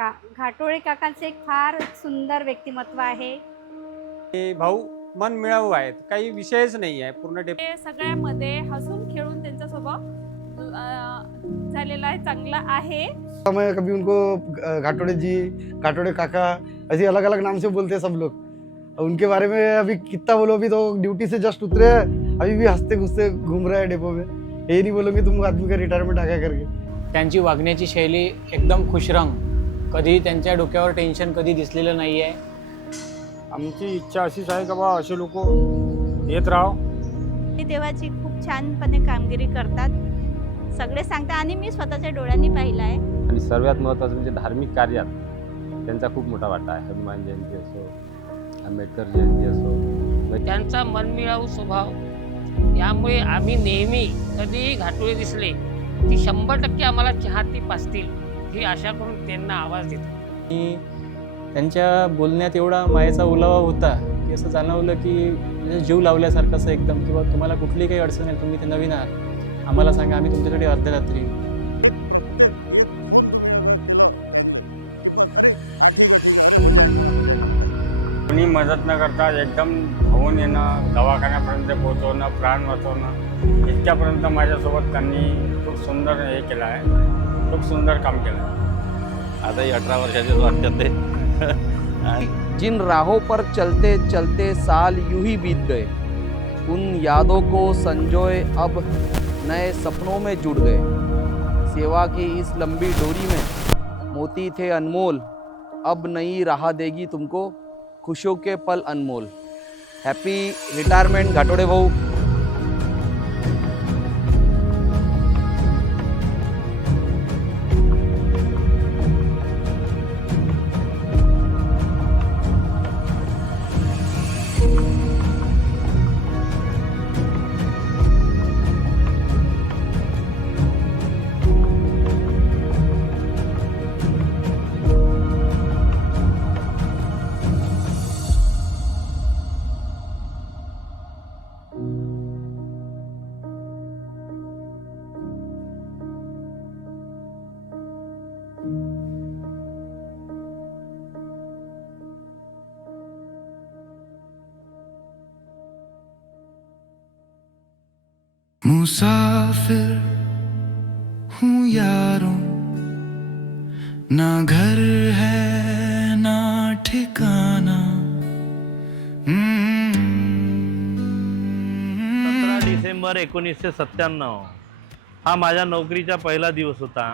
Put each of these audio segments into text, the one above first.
काका, घाटोळे काकांचे एक फार सुंदर व्यक्तिमत्व आहे. हे भाऊ मन मिळावू आहेत, काही विषयच नाही आहे. पूर्ण ते सगळ्यामध्ये हसून खेळून त्यांचा स्वभाव झालेला आहे, चांगला आहे. मैं कभी उनको घाटोड़े जी, घाटोड़े काका ऐसे अलग अलग नाम से बोलते हैं सब लोग। उनके बारे में अभी कितना बोलो, अभी तो ड्यूटी से जस्ट उतरे हैं, अभी भी हंसते खुसते घूम रहे हैं डेपो में। ये नहीं बोलूँगी तुम आदमी का रिटायरमेंट आ गया करके। त्यांची वागण्याची शैली एकदम खुशरंग, कधी त्यांच्या डोक्यावर टेन्शन कधी दिसलेलं नाही आहे. आमची इच्छा अशीच आहे का बा असे लोक येत राहो. ते देवाची खूप छानपणे कामगिरी करतात, सगळे सांगतात आणि मी स्वतःच्या डोळ्यांनी पाहिलं आहे. आणि सर्वात महत्त्वाचं म्हणजे धार्मिक कार्यात त्यांचा खूप मोठा वाटा आहे. हनुमान जयंती असो, आंबेडकर जयंती असो, त्यांचा मनमिळावू स्वभाव, यामुळे आम्ही नेहमी कधीही घाटोळे दिसले ती 100% आम्हाला चहाती पाजतील ही आशा करून त्यांना आवाज देतो. आणि त्यांच्या बोलण्यात एवढा मायेचा ओलावा होता की असं जाणवलं की म्हणजे जीव लावल्यासारखं असं एकदम, किंवा तुम्हाला कुठली काही अडचण आहे, तुम्ही ते नवीन आहात, आम्हाला सांगा, आम्ही तुमच्यासाठी अर्ध्यारात्री. कोणी मदत न करता एकदम धावून येणं, दवाखान्यापर्यंत पोहोचवणं, प्राण वाचवणं, इतक्यापर्यंत माझ्यासोबत त्यांनी खूप सुंदर हे केलं आहे, खूप सुंदर काम केलं आहे. आताही 18 वर्षाचेच वाटतात ते. जिन राहों पर चलते चलते साल यूं ही बीत गए, उन यादों को संजोए अब नए सपनों में जुड़ गए. सेवा की इस लंबी डोरी में मोती थे अनमोल, अब नई राह देगी तुमको खुशियों के पल अनमोल. हैप्पी रिटायरमेंट घाटोड़े भाऊ. मुसाफिर हूँ यारों, ना घर है ना ठिकाना. 17 डिसेंबर 1997 हा माझ्या नोकरीचा पहिला दिवस होता.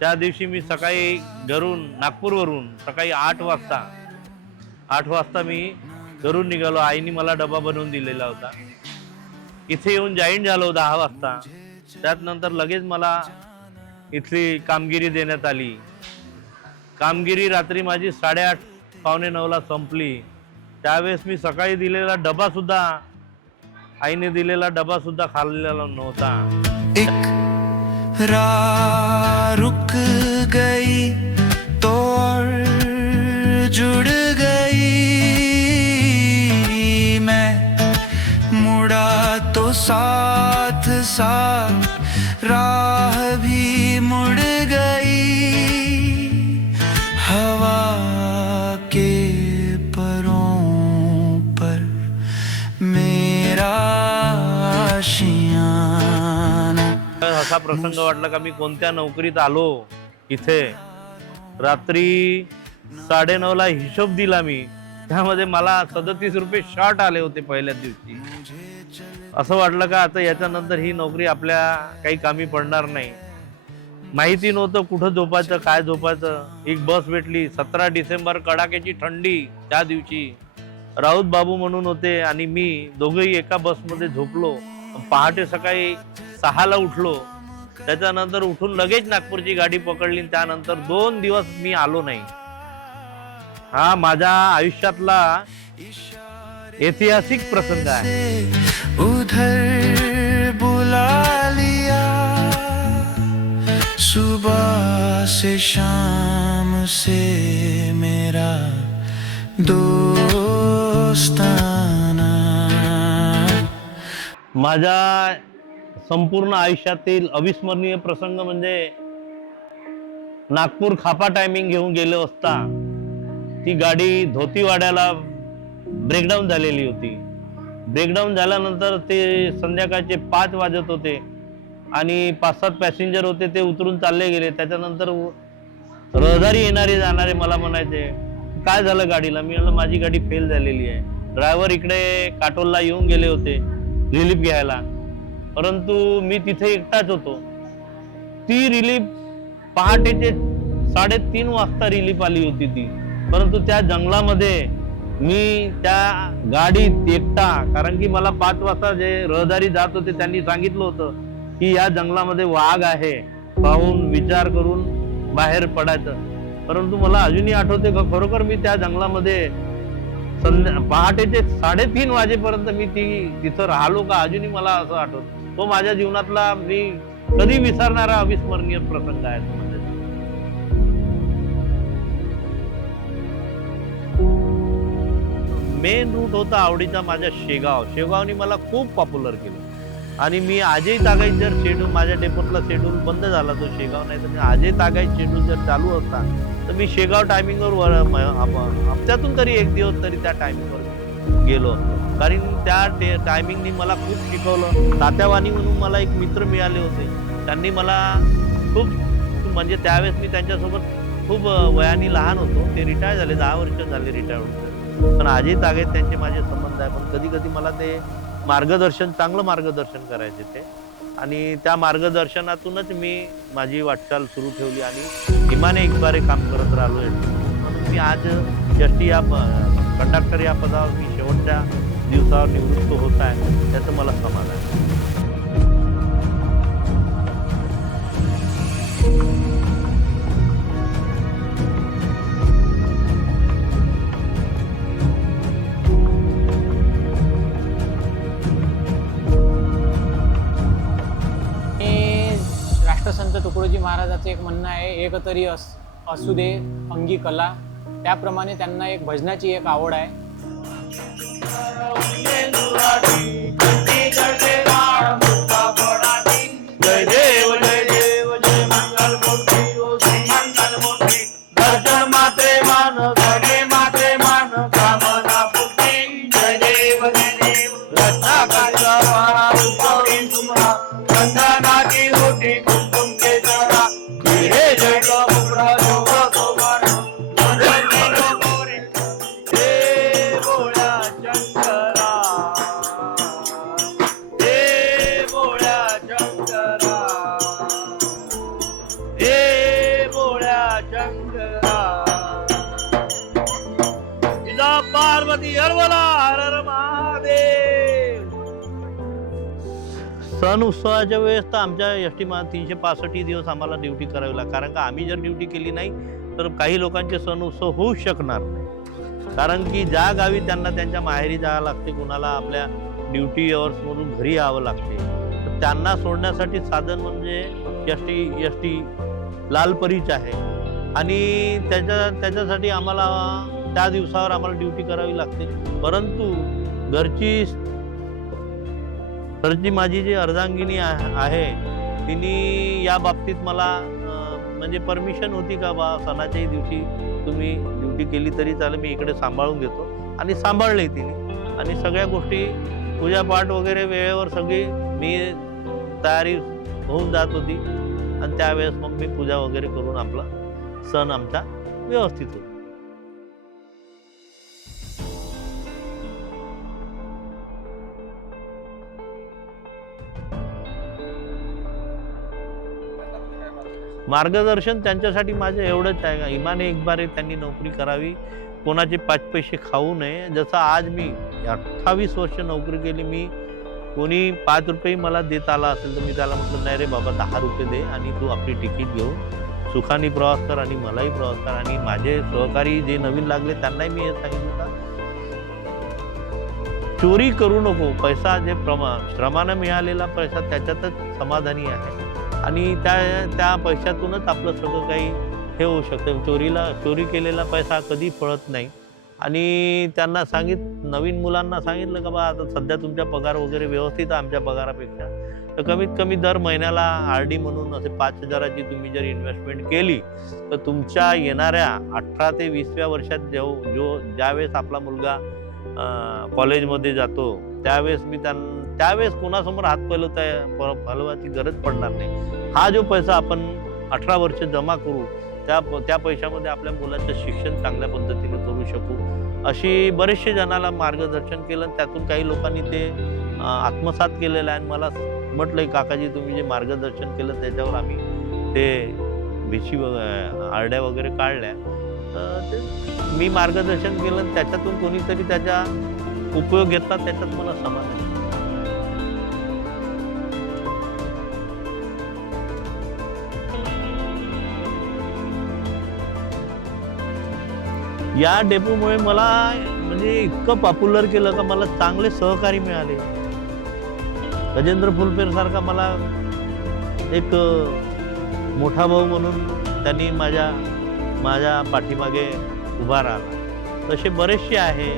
त्या दिवशी मी सकाळी घरून, नागपूरवरून सकाळी 8 वाजता मी घरून निघालो. आईने मला डबा बनवून दिलेला होता. इथे येऊन जॉईन झालो 10 वाजता. त्यानंतर लगेच मला इथली कामगिरी देण्यात आली. कामगिरी रात्री माझी 8:30 पावणे 9ला संपली. त्यावेळेस मी सकाळी दिलेला डबासुद्धा, आईने दिलेला डबासुद्धा खाल्लेला नव्हता. एक राह रुक गई तो और जुड़ गई, मैं मुड़ा तो साथ साथ राह भी मुड़ गई. हवा के परों पर मेरा आशियाना. असा प्रसंग वाटला का मी कोणत्या नोकरीत आलो. इथे रात्री 9:30ला हिशोब दिला मी, त्यामध्ये मला 37 रुपये शॉर्ट आले होते पहिल्या दिवशी. असं वाटलं का आता याच्यानंतर ही नोकरी आपल्या काही कामी पडणार नाही. माहिती नव्हतं कुठं झोपायचं, काय झोपायचं. एक बस भेटली. 17 डिसेंबर, कडाक्याची थंडी. त्या दिवशी राऊत बाबू म्हणून होते आणि मी दोघंही एका बसमध्ये झोपलो. पहाटे सकाळी 6ला उठलो. त्याच्यानंतर उठून लगेच नागपूरची गाडी पकडली. त्यानंतर 2 दिवस मी आलो नाही. हा माझ्या आयुष्यातला ऐतिहासिक प्रसंग आहे. उधर बुला लिया, सुबह से शाम से मेरा दोस्ताना. माझ्या संपूर्ण आयुष्यातील अविस्मरणीय प्रसंग म्हणजे नागपूर खापा टायमिंग घेऊन गेलो असता ती गाडी धोतीवाड्याला ब्रेकडाऊन झालेली होती. ब्रेकडाऊन झाल्यानंतर ते संध्याकाळचे 5 वाजत होते आणि 5-7 पॅसेंजर होते, ते उतरून चालले गेले. त्याच्यानंतर रहदारी येणारे जाणारे मला म्हणायचे काय झालं गाडीला. मी म्हणलं माझी गाडी फेल झालेली आहे. ड्रायव्हर इकडे काटोलला येऊन गेले होते रिलीफ घ्यायला, परंतु मी तिथे एकटाच होतो. ती रिलीफ पहाटेचे 3:30 वाजता रिलीफ आली होती ती, परंतु त्या जंगलामध्ये मी त्या गाडीत एकटा, कारण की मला 5 वाजता जे रहदारी जात होते त्यांनी सांगितलं होतं की या जंगलामध्ये वाघ आहे, पाहून विचार करून बाहेर पडायचं. परंतु मला अजूनही आठवते का खरोखर मी त्या जंगलामध्ये पहाटेचे 3:30 वाजेपर्यंत मी तिथं राहिलो का, अजूनही मला असं आठवतं. तो माझ्या जीवनातला मी कधी विसरणारा अविस्मरणीय प्रसंग आहे तो. मेन रूट होता आवडीचा माझ्या शेगावनी मला खूप पॉप्युलर केलं आणि मी आजही तागायत जर शेड्यूल माझ्या डेपोतला शेड्यूल बंद झाला तो शेगाव, नाही तर मी आजही तागायत शेड्यूल जर चालू असता तर मी शेगाव टायमिंगवर हप्त्यातून तरी 1 दिवस तरी त्या टायमिंगवर गेलो असतो. कारण त्या टायमिंगनी मला खूप शिकवलं. तात्यावानी म्हणून मला एक मित्र मिळाले होते, त्यांनी मला खूप, म्हणजे त्यावेळेस मी त्यांच्यासोबत खूप वयाने लहान होतो. ते रिटायर झाले, 10 वर्ष झाले रिटायर होते, पण आजही तागेत त्यांचे माझे संबंध आहे. पण कधी कधी मला ते मार्गदर्शन, चांगलं मार्गदर्शन करायचे ते, आणि त्या मार्गदर्शनातूनच मी माझी वाटचाल सुरू ठेवली आणि इमाने एकबारे काम करत राहिलो. म्हणून मी आज एसटी या कंडक्टर या पदावर मी शेवटच्या दिवसावर निवृत्त होत आहे, त्याचं मला समाधान आहे. राष्ट्रसंत तुकडोजी महाराजाचं एक म्हणणं आहे, एक तरी असू दे अंगी कला. त्याप्रमाणे त्यांना एक भजनाची एक आवड आहे. जय देव जय देव जय मंगल मूर्ती ओ श्री मंगल मूर्ती, दर्शन मात्रे मान गणे मात्रे मान कामना पूर्ती. जय देव रत्नाकरचा वारा रुपवरी तुम्हा, चंदनाची रोटी कुमकुम केसरा, हे जय मुद्रा जोग सोबार हे बोळ्या शंकरा, हे बोळ्या शंकरा, हे बोळ्या शंकरा. इदा पार्वती हरवला हर हर महादेव. सण उत्सवाच्या वेळेस तर आमच्या एसटी 365 दिवस आम्हाला ड्युटी करावी लागते. कारण का आम्ही जर ड्युटी केली नाही तर काही लोकांचे सण उत्सव होऊ शकणार नाही. कारण की ज्या गावी त्यांना त्यांच्या माहेरी जावं लागते, कुणाला आपल्या ड्युटी अवर्समधून घरी यावं लागते, तर त्यांना सोडण्यासाठी साधन म्हणजे एसटी लालपरीच आहे. आणि त्याच्यासाठी आम्हाला त्या दिवसावर आम्हाला ड्युटी करावी लागते. परंतु घरची माझी जी अर्धांगिनी आहे तिने या बाबतीत मला म्हणजे परमिशन होती का बा सणाच्याही दिवशी तुम्ही ड्युटी केली तरी चालेल, मी इकडे सांभाळून घेतो, आणि सांभाळली तिने. आणि सगळ्या गोष्टी पूजापाठ वगैरे वेळेवर सगळी मी तयारी होऊन जात होती, आणि त्यावेळेस मग मी पूजा वगैरे करून आपला सण आमचा व्यवस्थित होतो. मार्गदर्शन त्यांच्यासाठी माझं एवढंच आहे का इमाने एक बारे त्यांनी नोकरी करावी, कोणाचे 5 पैसे खाऊ नये. जसं आज मी 28 वर्ष नोकरी केली, मी कोणी 5 रुपये मला देत आला असेल तर मी त्याला म्हटलं नाही रे बाबा 10 रुपये दे आणि तू आपली तिकीट घेऊन सुखाने प्रवास कर आणि मलाही प्रवास कर. आणि माझे सहकारी जे नवीन लागले त्यांनाही मी हे सांगितलं का चोरी करू नको. पैसा जे श्रमानं मिळालेला पैसा त्याच्यातच समाधानी आहे, आणि त्या पैशातूनच आपलं सगळं काही हे होऊ शकतं. चोरी केलेला पैसा कधी पळत नाही. आणि त्यांना नवीन मुलांना सांगितलं का बा आता सध्या तुमचा पगार वगैरे व्यवस्थित आहे आमच्या पगारापेक्षा, तर कमीत कमी दर महिन्याला RD म्हणून असे 5,000ची तुम्ही जर इन्व्हेस्टमेंट केली तर तुमच्या येणाऱ्या 18 ते 20व्या वर्षात ज्यावेळेस आपला मुलगा कॉलेजमध्ये जातो त्यावेळेस त्यावेळेस कोणासमोर हात फैलवायची गरज पडणार नाही. हा जो पैसा आपण 18 वर्ष जमा करू त्या पैशामध्ये आपल्या मुलाचं शिक्षण चांगल्या पद्धतीने करू शकू अशी बरेचसे जणाला मार्गदर्शन केलं. त्यातून काही लोकांनी ते आत्मसात केलेलं आहे. मला म्हटलंय काकाजी तुम्ही जे मार्गदर्शन केलं त्याच्यावर आम्ही ते भिशी आरड्या वगैरे काढल्या. तर ते मी मार्गदर्शन केलं त्याच्यातून कोणीतरी त्याचा उपयोग घेतला त्याच्यात मला समाधान आहे. या डेपोमुळे मला म्हणजे इतकं पॉप्युलर केलं का मला चांगले सहकारी मिळाले. गजेंद्र फुलपेर सारखा मला एक मोठा भाऊ म्हणून त्यांनी माझ्या पाठीमागे उभा राहिला. तसे बरेचसे आहे,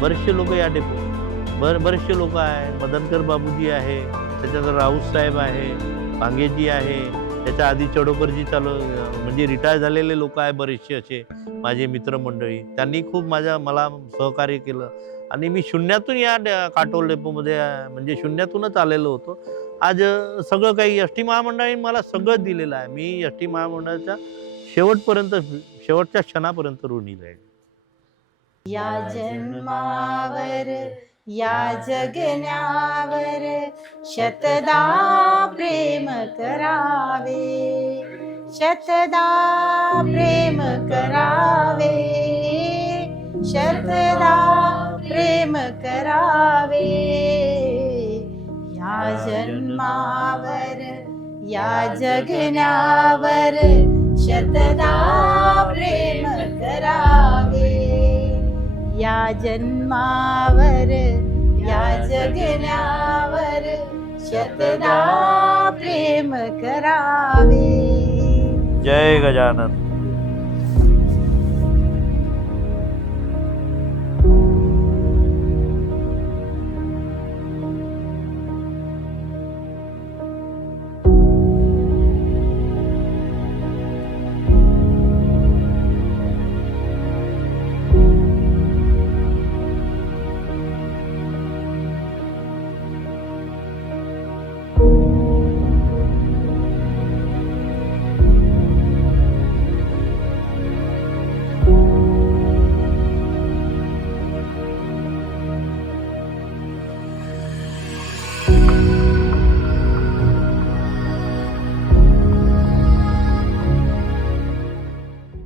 बरेचसे लोक या डेपो बरेचसे लोक आहे. मदनकर बाबूजी आहे, त्याच्यात राऊत साहेब आहे, भांगेजी आहे, त्याच्या आधी चडोकरजी म्हणजे रिटायर झालेले लोक आहे बरेचसे असे माझे मित्रमंडळी. त्यांनी खूप मला सहकार्य केलं आणि मी शून्यातून या काटोल डेपोमध्ये म्हणजे शून्यातूनच आलेलो होतो. आज सगळं काही एस टी महामंडळाने मला सगळं दिलेलं आहे. मी एस टी महामंडळाच्या शेवटच्या क्षणापर्यंत ऋणी राहील. या जन्मावर या जगण्यावर शतदा प्रेम करावे, शतदा प्रेम करावे, शतदा प्रेम करावे. या जन्मावर या जगण्यावर शतदा प्रेम करावे. या जन्मावर या जगण्यावर शतदा प्रेम करावे. जय गजानन.